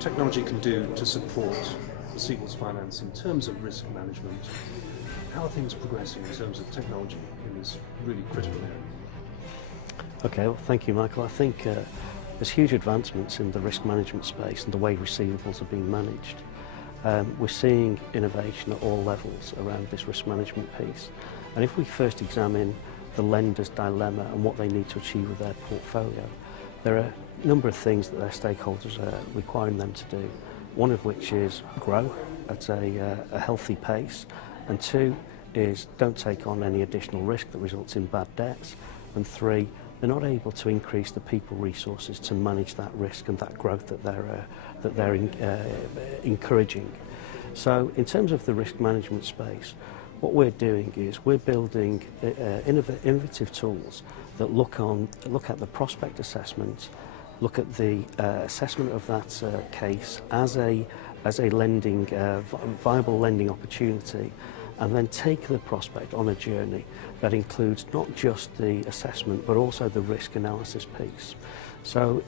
technology can do to support receivables finance in terms of risk management. How are things progressing in terms of technology in this really critical area? Okay, well, thank you, Michael. I think there's huge advancements in the risk management space and the way receivables are being managed. We're seeing innovation at all levels around this risk management piece. And if we first examine the lender's dilemma and what they need to achieve with their portfolio, there are a number of things that their stakeholders are requiring them to do. One of which is grow at a healthy pace, and two is don't take on any additional risk that results in bad debts, and three, they're not able to increase the people resources to manage that risk and that growth that they're encouraging. So in terms of the risk management space, what we're doing is we're building innovative tools that look at the prospect assessment, look at the assessment of that case as a viable lending opportunity, and then take the prospect on a journey that includes not just the assessment but also the risk analysis piece. So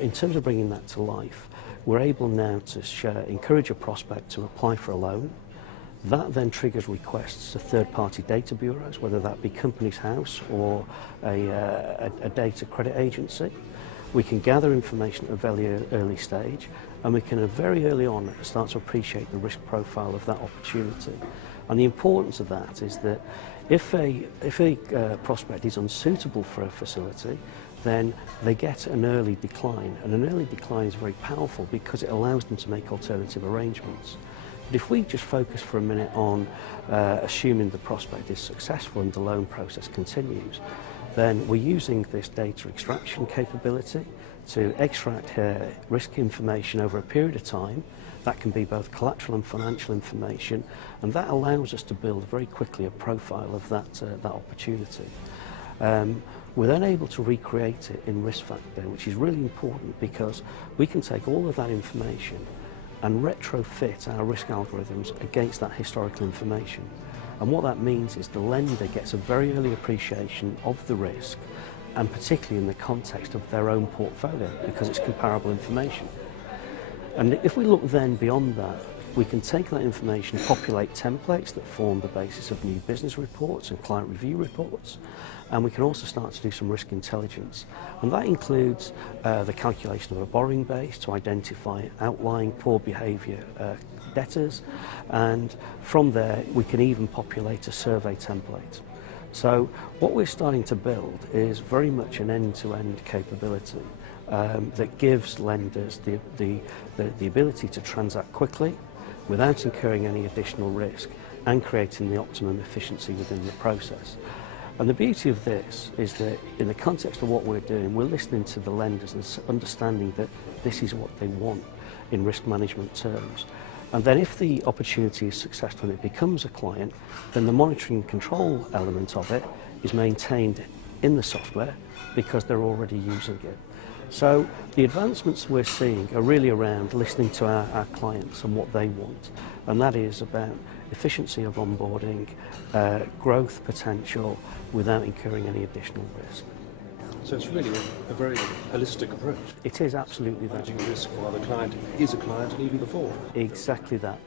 in terms of bringing that to life, we're able now to encourage a prospect to apply for a loan. That then triggers requests to third-party data bureaus, whether that be Companies House or a data credit agency. We can gather information at a very early stage, and we can very early on start to appreciate the risk profile of that opportunity. And the importance of that is that if a prospect is unsuitable for a facility, then they get an early decline, and an early decline is very powerful because it allows them to make alternative arrangements. But if we just focus for a minute on assuming the prospect is successful and the loan process continues, then we're using this data extraction capability to extract risk information over a period of time. That can be both collateral and financial information, and that allows us to build very quickly a profile of that opportunity. We're then able to recreate it in risk factor, which is really important because we can take all of that information and retrofit our risk algorithms against that historical information. And what that means is the lender gets a very early appreciation of the risk, and particularly in the context of their own portfolio, because it's comparable information. And if we look then beyond that, we can take that information, populate templates that form the basis of new business reports and client review reports, and we can also start to do some risk intelligence. And that includes the calculation of a borrowing base to identify outlying poor behaviour debtors, and from there we can even populate a survey template. So what we're starting to build is very much an end-to-end capability that gives lenders the ability to transact quickly without incurring any additional risk and creating the optimum efficiency within the process. And the beauty of this is that in the context of what we're doing, we're listening to the lenders and understanding that this is what they want in risk management terms. And then if the opportunity is successful and it becomes a client, then the monitoring and control element of it is maintained in the software because they're already using it. So the advancements we're seeing are really around listening to our clients and what they want, and that is about efficiency of onboarding, growth potential without incurring any additional risk. So it's really a very holistic approach. It is absolutely that. Managing risk while the client is a client and even before. Exactly that.